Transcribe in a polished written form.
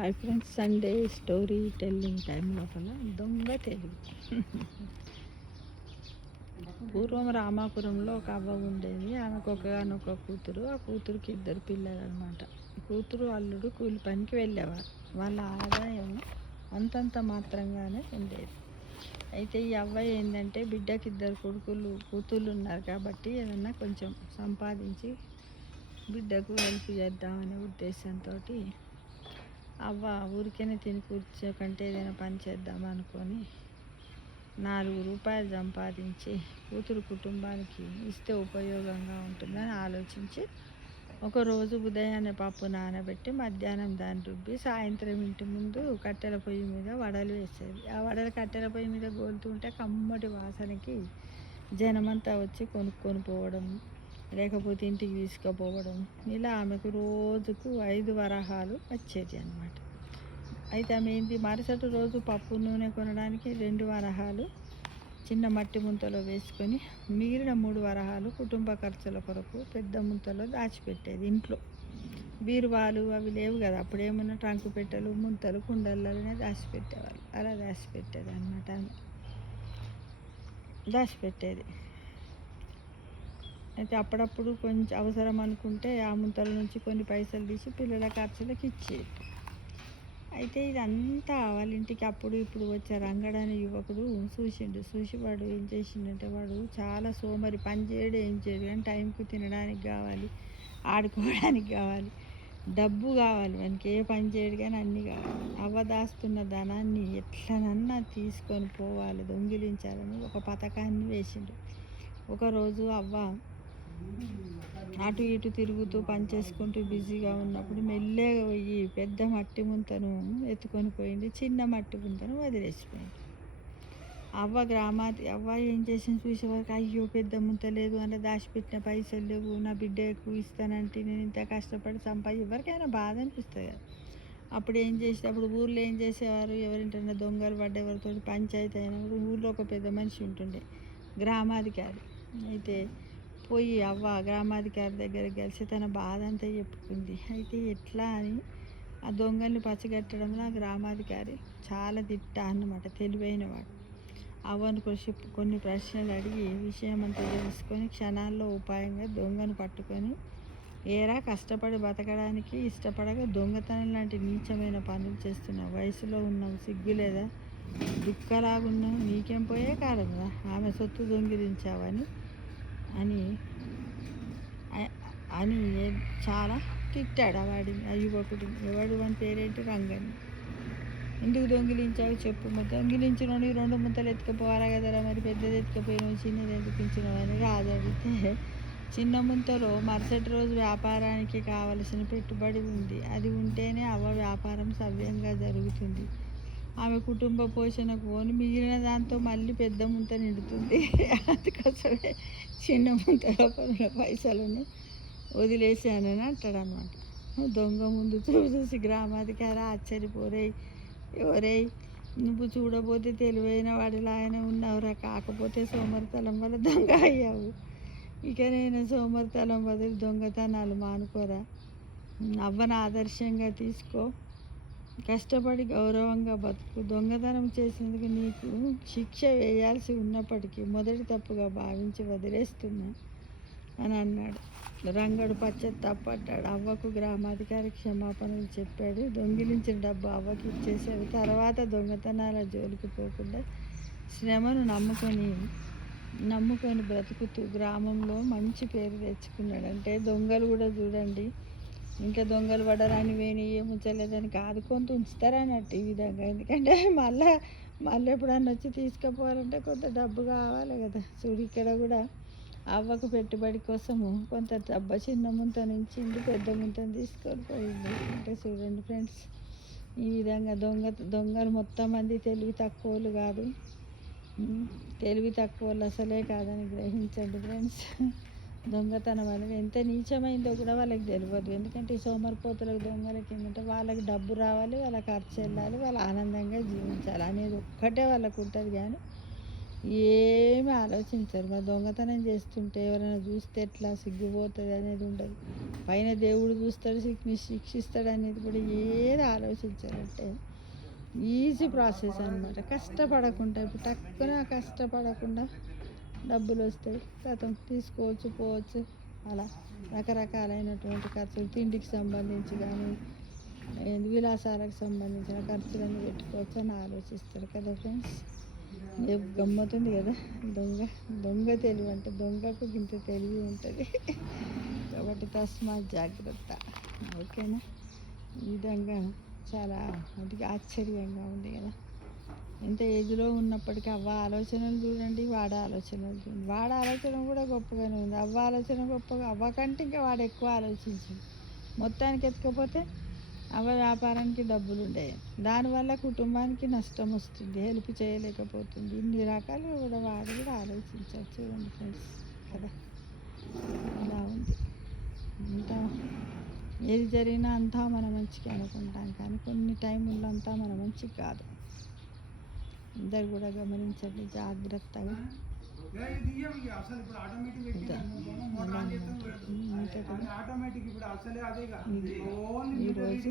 Hi friends, Sunday story telling time లోపల దొంగ తెలుగు. పూర్వం రామాపురంలో ఒక అవ్వ ఉండేది. ఆమెకు ఒకగానొక కూతురు. ఆ కూతురుకి 2 పిల్లలు అనమాట. కూతురు అల్లుడు కూలి పనికి వెళ్ళేవారు. వాళ్ళ ఆదాయం అంతంత మాత్రంగానే ఉండేది. అయితే ఈ అవ్వ ఏంటంటే బిడ్డకి 2 కూతుళ్ళు ఉన్నారు కాబట్టి ఏదన్నా కొంచెం సంపాదించి బిడ్డకు హెల్ప్ చేద్దామనే ఉద్దేశంతో అవ్వ ఊరికేనే తిని కూర్చోకంటే ఏదైనా పని చేద్దాం అనుకొని 4 రూపాయలు సంపాదించి కూతురు కుటుంబానికి ఇస్తే ఉపయోగంగా ఉంటుందని ఆలోచించి ఒకరోజు ఉదయాన్నే పప్పు నానబెట్టి మధ్యాహ్నం దాన్ని రుబ్బి సాయంత్రం ఇంటి ముందు కట్టెల పొయ్యి మీద వడలు వేసేది. ఆ వడలు కట్టెల పొయ్యి మీద గోలుతుంటే కమ్మటి వాసనకి జనమంతా వచ్చి కొనుక్కొని పోవడం, లేకపోతే ఇంటికి తీసుకుపోవడం, ఇలా ఆమెకు రోజుకు 5 వరహాలు వచ్చేది అన్నమాట. అయితే ఆమె ఏంటి, మరుసటి రోజు పప్పు నూనె కొనడానికి 2 వరహాలు చిన్న మట్టి ముంతలో వేసుకొని మిగిలిన 3 వరహాలు కుటుంబ ఖర్చుల కొరకు పెద్ద ముంతలో దాచిపెట్టేది. ఇంట్లో బీరువాలు అవి లేవు కదా, అప్పుడేమన్నా ట్రంకు పెట్టెలు, ముంతలు, కుండలనే దాచిపెట్టేవాళ్ళు. అలా దాచిపెట్టేది అన్నమాట. దాచిపెట్టేది. అయితే అప్పుడప్పుడు కొంచెం అవసరం అనుకుంటే ఆ ముంతల నుంచి కొన్ని పైసలు తీసి పిల్లల ఖర్చులకు ఇచ్చేది. అయితే ఇదంతా వాళ్ళ ఇంటికి అప్పుడు ఇప్పుడు వచ్చే రంగడు అనే యువకుడు చూసి వాడు ఏం చేసిండంటే, వాడు చాలా సోమరి, పని చేయడు ఏం చేయడు, కానీ టైంకి తినడానికి కావాలి, ఆడుకోవడానికి కావాలి, డబ్బు కావాలి, మనకి ఏ పని చేయడు కానీ అన్నీ కావాలి. అవ్వ దాస్తున్న ధనాన్ని ఎట్లనన్నా తీసుకొని పోవాలి, దొంగిలించాలని ఒక పథకాన్ని వేసిండు. ఒకరోజు అవ్వ అటు ఇటు తిరుగుతూ పని చేసుకుంటూ బిజీగా ఉన్నప్పుడు మెల్లగా పోయి పెద్ద మట్టి ముంతను ఎత్తుకొని పోయింది, చిన్న మట్టి ముంతను వదిలేసిపోయింది. అవ్వ ఏం చేసింది చూసేవారికి, అయ్యో పెద్ద ముంత లేదు, అలా దాచిపెట్టిన పైసలు లేవు, నా బిడ్డకు ఇస్తానంటే నేను ఇంత కష్టపడి ఎవరికైనా బాధ అనిపిస్తుంది కదా. అప్పుడు ఊర్లో ఏం చేసేవారు, ఎవరింటన్నా దొంగలు పడ్డెవరితో పంచాయతీ అయినప్పుడు ఊర్లో ఒక పెద్ద మనిషి ఉంటుండే, గ్రామాధికారి. అయితే పోయి అవ్వ గ్రామాధికారి దగ్గరికి కలిసి తన బాధ అంతా చెప్పుకుంది. అయితే ఎట్లా అని ఆ దొంగల్ని పసిగట్టడంలో ఆ గ్రామాధికారి చాలా దిట్ట అన్నమాట, తెలివైనవాడు. అవ్వను కొన్ని ప్రశ్నలు అడిగి విషయం అంతా తెలుసుకొని క్షణాల్లో ఉపాయంగా దొంగను పట్టుకొని, ఏరా కష్టపడి బతకడానికి ఇష్టపడక దొంగతనం లాంటి నీచమైన పనులు చేస్తున్న వయసులో ఉన్నావు, సిగ్గులేదా, దుఃఖలాగున్నావు, నీకేం పోయే కాలం రా, ఆమె సొత్తు దొంగిలించావని అని అని చాలా తిట్టాడు ఆ యువకుడిని. ఎవడు అని పేరేంటి, రంగని. ఎందుకు దొంగిలించావు చెప్పు, దొంగిలించిన 2 ముంతలు ఎత్తుకుపోవాలా కదరా, మరి పెద్దది ఎత్తుకుపోయినావు, చిన్నది ఎందుకు అని రాజు అడిగితే, చిన్న ముంతలో మరుసటి రోజు వ్యాపారానికి కావలసిన పెట్టుబడి ఉంది, అది ఉంటేనే అవ్వ వ్యాపారం సవ్యంగా జరుగుతుంది, ఆమె కుటుంబ పోషణకు పోని మిగిలిన దాంతో మళ్ళీ పెద్ద ముంత నిండుతుంది, అందుకోసమే చిన్న ముంతలో పడిన పైసలను వదిలేసానని అంటాడు అనమాట. దొంగ ముందు చూసి గ్రామాధికారి ఆశ్చర్యపోరే, ఎవరే నువ్వు చూడబోతే తెలివైన వాడిలాగానే ఉన్నావురా, కాకపోతే సోమరితనం వల్ల దొంగ అయ్యావు, ఇక నేను సోమరితనం వదిలి దొంగతనాలు మానుకోరా, అవ్వను ఆదర్శంగా తీసుకో, కష్టపడి గౌరవంగా బతుకు, దొంగతనం చేసేందుకు నీకు శిక్ష వేయాల్సి ఉన్నప్పటికీ మొదటి తప్పుగా భావించి వదిలేస్తున్నా అని అన్నాడు. రంగడు పశ్చాత్తాపడ్డాడు. అవ్వకు గ్రామాధికారి క్షమాపణలు చెప్పాడు, దొంగిలించిన డబ్బు అవ్వకి ఇచ్చేశాడు. తర్వాత దొంగతనాల జోలికి పోకుండా శ్రమను నమ్ముకొని బ్రతుకుతూ గ్రామంలో మంచి పేరు తెచ్చుకున్నాడు. అంటే దొంగలు కూడా చూడండి, ఇంకా దొంగలు పడరాని వేణి ఏముంచలేదని కాదు, కొంత ఉంచుతారన్నట్టు ఈ విధంగా. ఎందుకంటే మళ్ళీ ఎప్పుడన్నా వచ్చి తీసుకుపోవాలంటే కొంత డబ్బు కావాలి కదా. చూడు, ఇక్కడ కూడా అవ్వకు పెట్టుబడి కోసము కొంత డబ్బు చిన్న ముంత నుంచి పెద్ద ముంతను తీసుకొని పోయింది. అంటే చూడండి ఫ్రెండ్స్, ఈ విధంగా దొంగలు మొత్తం మంది తెలివి తక్కువలు కాదు, తెలివి తక్కువలు అసలే కాదని గ్రహించండి ఫ్రెండ్స్. దొంగతనం అనేది ఎంత నీచమైందో కూడా వాళ్ళకి తెలియదు. ఎందుకంటే ఈ సోమరిపోతులకు దొంగలకి ఏంటంటే వాళ్ళకి డబ్బు రావాలి, వాళ్ళ ఖర్చు వెళ్ళాలి, వాళ్ళు ఆనందంగా జీవించాలి అనేది ఒక్కటే వాళ్ళకు ఉంటుంది. కానీ ఏమి ఆలోచించరు. మరి దొంగతనం చేస్తుంటే ఎవరైనా చూస్తే ఎట్లా సిగ్గుపోతుంది అనేది ఉండదు. పైన దేవుడు చూస్తాడు, శిక్షిస్తాడు అనేది కూడా ఏది ఆలోచించరు. అంటే ఈజీ ప్రాసెస్ అనమాట. కష్టపడకుండా ఇప్పుడు టక్కున కష్టపడకుండా డబ్బులు వస్తాయి, గతం తీసుకోవచ్చు, పోవచ్చు. అలా రకరకాలైనటువంటి ఖర్చులు, తిండికి సంబంధించి కానీ విలాసాలకు సంబంధించిన ఖర్చులన్నీ పెట్టుకోవచ్చు అని ఆలోచిస్తారు కదా ఫ్రెండ్స్. గమ్మతుంది కదా. దొంగ తెలివి అంటే దొంగకు ఇంత తెలివి ఉంటుంది. కాబట్టి తస్మాత్ జాగ్రత్త. ఓకేనా. ఈ విధంగా చాలా అది ఆశ్చర్యంగా ఉంది కదా. ఎంత ఏజ్లో ఉన్నప్పటికీ అవ్వ ఆలోచనలు చూడండి, వాడ ఆలోచనలు చూడండి. వాడ ఆలోచన కూడా గొప్పగానే ఉంది, అవ్వ ఆలోచన గొప్పగా. అవ్వ కంటే ఇంకా వాడు ఎక్కువ ఆలోచించింది. మొత్తానికి ఎత్తుకపోతే అవ్వ వ్యాపారానికి డబ్బులు ఉండేవి, దానివల్ల కుటుంబానికి నష్టం వస్తుంది, హెల్ప్ చేయలేకపోతుంది. ఇన్ని రకాలు కూడా వాడు కూడా ఆలోచించారు చూడండి ఫ్రెండ్స్ కదా. అలా ఉంది. అంతా ఏది జరిగినా అంతా మన మంచికి అనుకుంటాం, కానీ కొన్ని టైముల్లో అంతా మన మంచికి కాదు. అందరు కూడా గమనించండి జాగ్రత్తగా. ఈరోజు